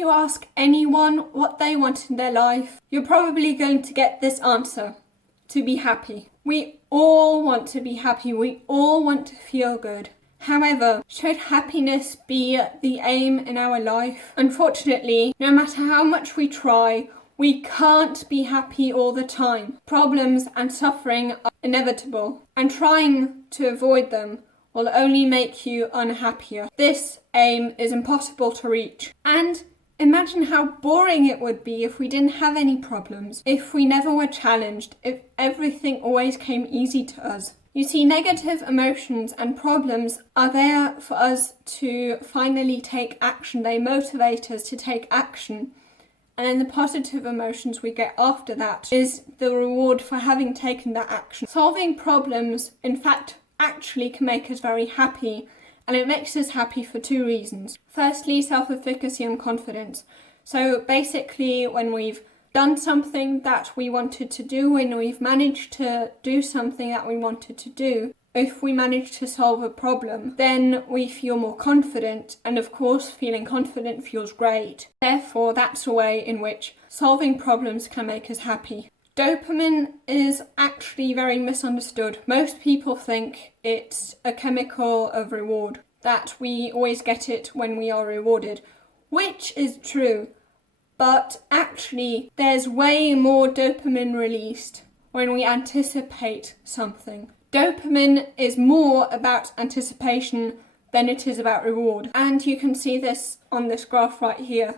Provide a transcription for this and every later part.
you ask anyone what they want in their life, you're probably going to get this answer: to be happy. We all want to be happy. We all want to feel good. However, should happiness be the aim in our life? Unfortunately, no matter how much we try, we can't be happy all the time. Problems and suffering are inevitable, and trying to avoid them will only make you unhappier. This aim is impossible to reach. And imagine how boring it would be if we didn't have any problems, if we never were challenged, if everything always came easy to us. You see, negative emotions and problems are there for us to finally take action. They motivate us to take action. And then the positive emotions we get after that is the reward for having taken that action. Solving problems, in fact, actually can make us very happy, and it makes us happy for two reasons. Firstly, self-efficacy and confidence. So basically, when we've done something that we wanted to do, when we've managed to do something that we wanted to do, if we manage to solve a problem, then we feel more confident, and of course feeling confident feels great. Therefore, that's a way in which solving problems can make us happy. Dopamine is actually very misunderstood. Most people think it's a chemical of reward, that we always get it when we are rewarded, which is true, but actually there's way more dopamine released when we anticipate something. Dopamine is more about anticipation than it is about reward. And you can see this on this graph right here,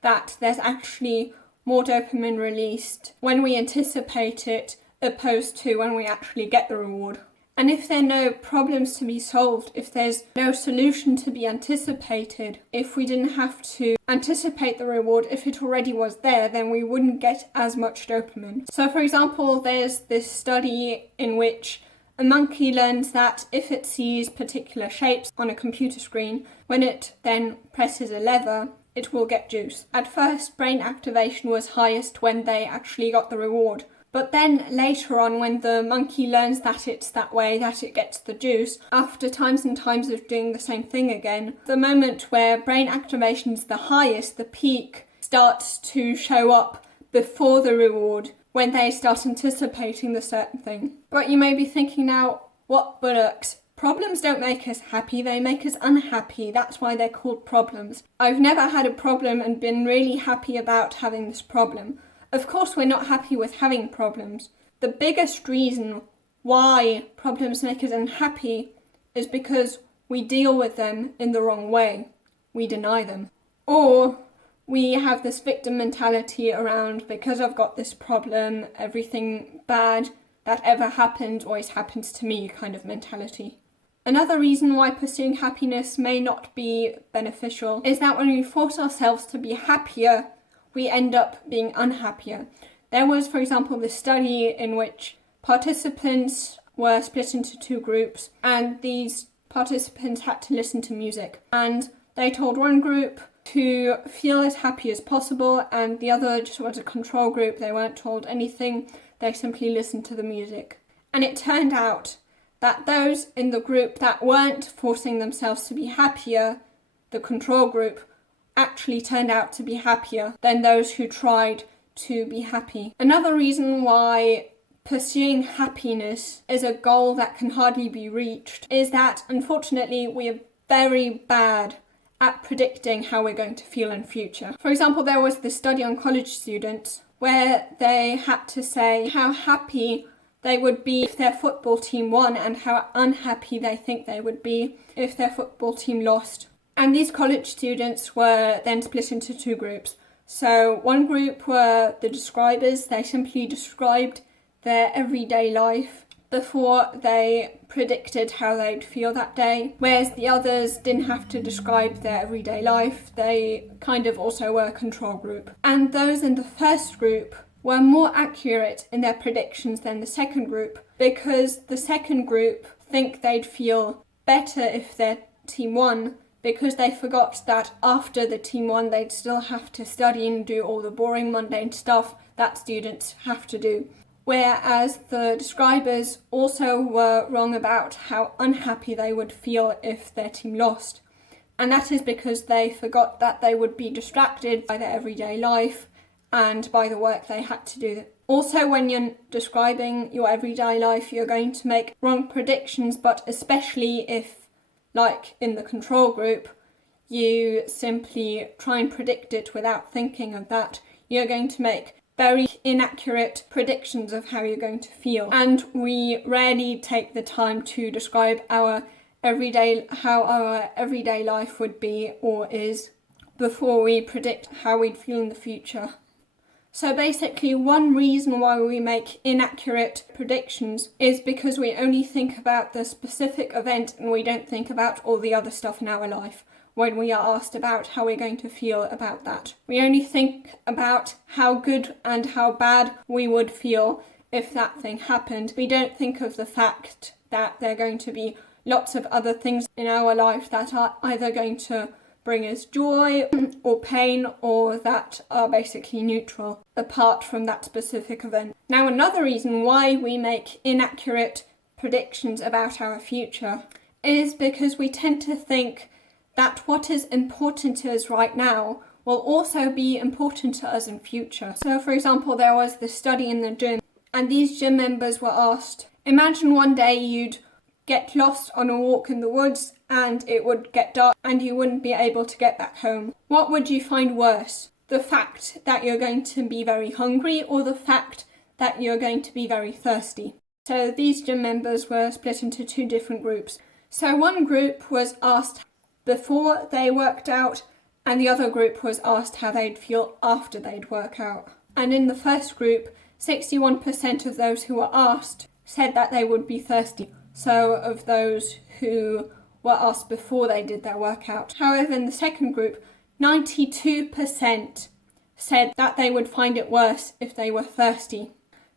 that there's actually more dopamine released when we anticipate it opposed to when we actually get the reward. And if there are no problems to be solved, if there's no solution to be anticipated, if we didn't have to anticipate the reward, if it already was there, then we wouldn't get as much dopamine. So for example, there's this study in which a monkey learns that if it sees particular shapes on a computer screen, when it then presses a lever, it will get juice. At first, brain activation was highest when they actually got the reward. But then later on, when the monkey learns that it's that way, that it gets the juice, after times and times of doing the same thing again, the moment where brain activation is the highest, the peak, starts to show up before the reward, when they start anticipating the certain thing. But you may be thinking now, what bollocks? Problems don't make us happy, they make us unhappy. That's why they're called problems. I've never had a problem and been really happy about having this problem. Of course, we're not happy with having problems. The biggest reason why problems make us unhappy is because we deal with them in the wrong way. We deny them. Or we have this victim mentality around, because I've got this problem, everything bad that ever happened always happens to me kind of mentality. Another reason why pursuing happiness may not be beneficial is that when we force ourselves to be happier, we end up being unhappier. There was, for example, this study in which participants were split into two groups, and these participants had to listen to music. And they told one group to feel as happy as possible, and the other just was a control group. They weren't told anything, they simply listened to the music. And it turned out that those in the group that weren't forcing themselves to be happier, the control group, actually turned out to be happier than those who tried to be happy. Another reason why pursuing happiness is a goal that can hardly be reached is that, unfortunately, we are very bad at predicting how we're going to feel in future. For example, there was this study on college students where they had to say how happy they would be if their football team won and how unhappy they think they would be if their football team lost. And these college students were then split into two groups. So one group were the describers. They simply described their everyday life before they predicted how they'd feel that day. Whereas the others didn't have to describe their everyday life. They kind of also were a control group. And those in the first group were more accurate in their predictions than the second group, because the second group think they'd feel better if their team won, because they forgot that after the team won, they'd still have to study and do all the boring, mundane stuff that students have to do. Whereas the describers also were wrong about how unhappy they would feel if their team lost. And that is because they forgot that they would be distracted by their everyday life and by the work they had to do. Also, when you're describing your everyday life, you're going to make wrong predictions, but especially if, like in the control group, you simply try and predict it without thinking of that, you're going to make very inaccurate predictions of how you're going to feel. And we rarely take the time to describe how our everyday life would be or is before we predict how we'd feel in the future. So basically, one reason why we make inaccurate predictions is because we only think about the specific event and we don't think about all the other stuff in our life when we are asked about how we're going to feel about that. We only think about how good and how bad we would feel if that thing happened. We don't think of the fact that there are going to be lots of other things in our life that are either going to bring us joy or pain, or that are basically neutral apart from that specific event. Now, another reason why we make inaccurate predictions about our future is because we tend to think that what is important to us right now will also be important to us in future. So, for example, there was this study in the gym, and these gym members were asked, imagine one day you'd get lost on a walk in the woods and it would get dark and you wouldn't be able to get back home. What would you find worse? The fact that you're going to be very hungry or the fact that you're going to be very thirsty? So these gym members were split into two different groups. So one group was asked before they worked out and the other group was asked how they'd feel after they'd work out. And in the first group, 61% of those who were asked said that they would be thirsty. So of those who were asked before they did their workout. However, in the second group, 92% said that they would find it worse if they were thirsty.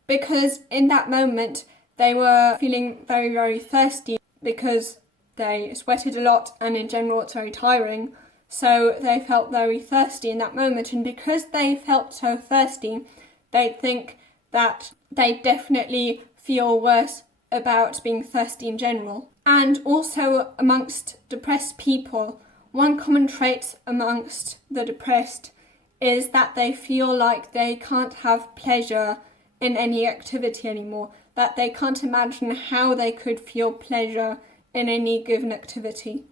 Because in that moment, they were feeling very, very thirsty because they sweated a lot and in general it's very tiring. So they felt very thirsty in that moment. And because they felt so thirsty, they think that they definitely feel worse about being thirsty in general. And also amongst depressed people, one common trait amongst the depressed is that they feel like they can't have pleasure in any activity anymore, that they can't imagine how they could feel pleasure in any given activity.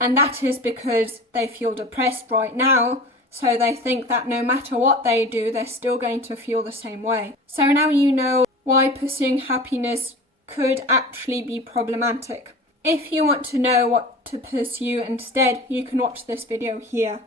And that is because they feel depressed right now, so they think that no matter what they do, they're still going to feel the same way. So now you know why pursuing happiness could actually be problematic. If you want to know what to pursue instead, you can watch this video here.